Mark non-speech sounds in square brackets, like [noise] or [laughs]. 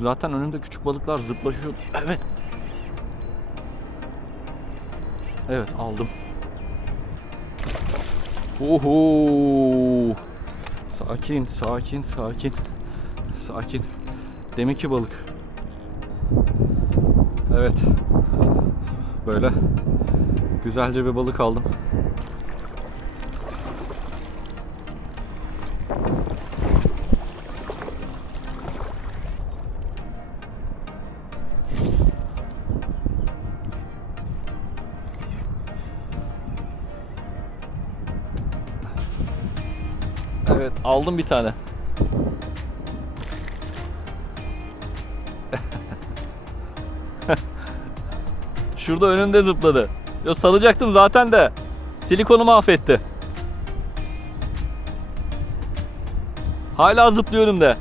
Zaten önümde küçük balıklar zıplaşıyor. Evet. Evet aldım. Oho. Sakin, sakin, sakin. Sakin. Deminki balık. Evet. Böyle güzelce bir balık aldım. Evet aldım bir tane. [laughs] Şurada önümde zıpladı. Yo salacaktım zaten de. Silikonu mahvetti. Hala zıplıyor önümde.